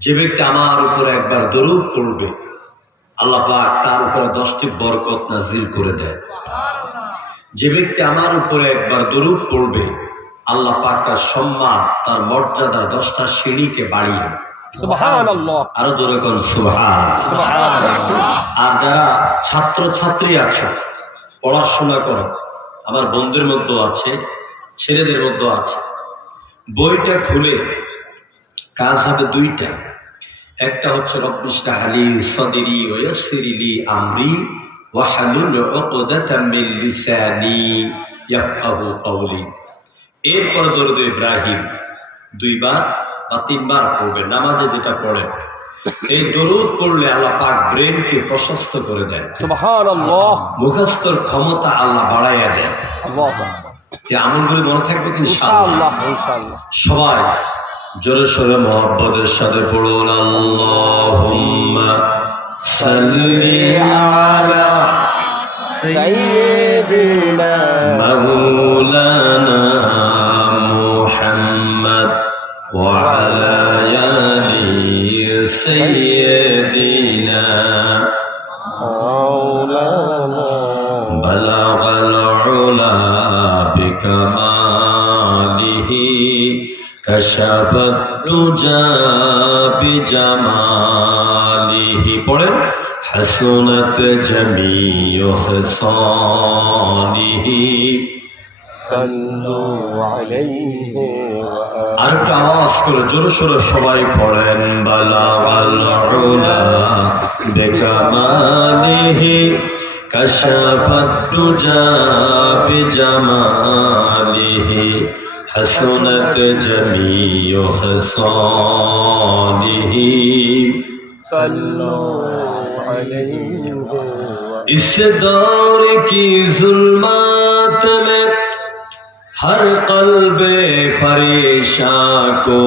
যে ব্যক্তি আমার উপরে একবার দরুদ পড়বে আল্লাহ পাক তার উপরে দশটি বরকত নাজিল করে দেয়। যে ব্যক্তি আমার উপরে একবার দরুদ পড়বে আল্লাহ পাক তার সম্মান তার মর্যাদার দশটা সিঁড়িকে বাড়িয়ে আরও জোরে কোন আর যারা ছাত্র ছাত্রী আছে পড়াশোনা করো আমার বন্ধুর মধ্যেও আছে ছেলেদের মধ্যেও আছে বইটা খুলে কাজ হবে দুইটা। একটা হচ্ছে রব্বিস্তা হালি সদিরি ওয়াসিরিলি আমরি ওয়াহালুল উকদাতাম মিন লিসানি ইয়াফকাহু কওলি। এরপর দরুদ ইব্রাহিম দুইবার বা তিনবার পড়বে নামাজে যেটা পড়ে। এই দরুদ পড়লে আল্লাহ পাক ব্রেনকে প্রশস্ত করে দেন। সুবহানাল্লাহ। মুখস্থর ক্ষমতা আল্লাহ বাড়াইয়া দেন। আল্লাহু আমলগুলি মনে থাকবে ইনশাআল্লাহ ইনশাআল্লাহ। সবাই জোরে সোরে মহব্বতের সাথে পড়ুন, আল্লাহুম্মা সাল্লি আলা সাইয়্যিদিনা মাওলানা মুহাম্মদ ওয়া আলা আলি সাইয়্যিদিনা মাওলানা। বালাগাল উলা বিকামা كشف الدجى بجماله পড়েন حسنت جميع خصاله সাল্লু আলাইহি ওয়া আর একটু আওয়াজ করে জোরে সোরে সবাই পড়েন বালাগাল উলা বিকামালিহি কাশাফাত দুজা বিজামালিহি حسنت جميع خصاله صلوا عليه اس دور کی ظلمات میں ہر قلب پریشاں کو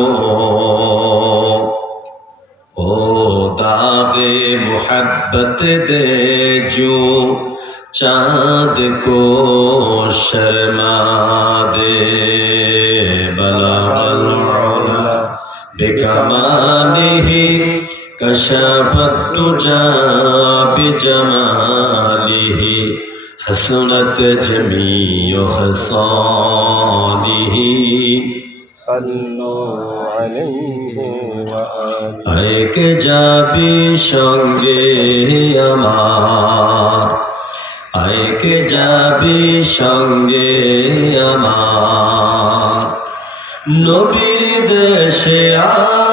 او داغ محبت دے جو چاند کو شرما دے بكماله كشاف الدجى بجماله حسنت جميع خصاله صلوا عليه وآله যাবি সঙ্গে আমার আয়কে যাবি সঙ্গে আমার নবীর দেশে আয়।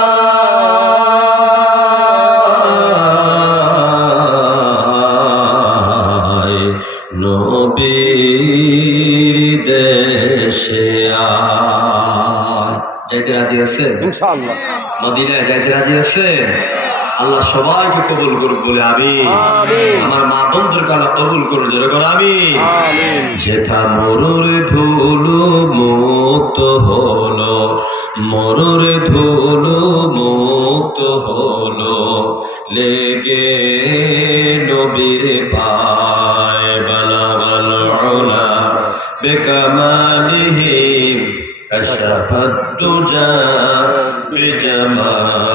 নবীর দেশে আয়। যাইতে রাজি আছেন? ইনশাআল্লাহ। মদিনায় যাইতে রাজি আছেন? আল্লাহ সবাইকে কবুল করুক বলে আমি আমার মা বন্ধুর কালা কবুল করে দেবে আমি যেথা মরুর ধুলু মুক্ত হলো মরুর ধুলু মুক্ত হলো লেগে নবীর পায় বালাগাল ওলা বেকামালিহিম কশফত তুজা বেজামালিহিম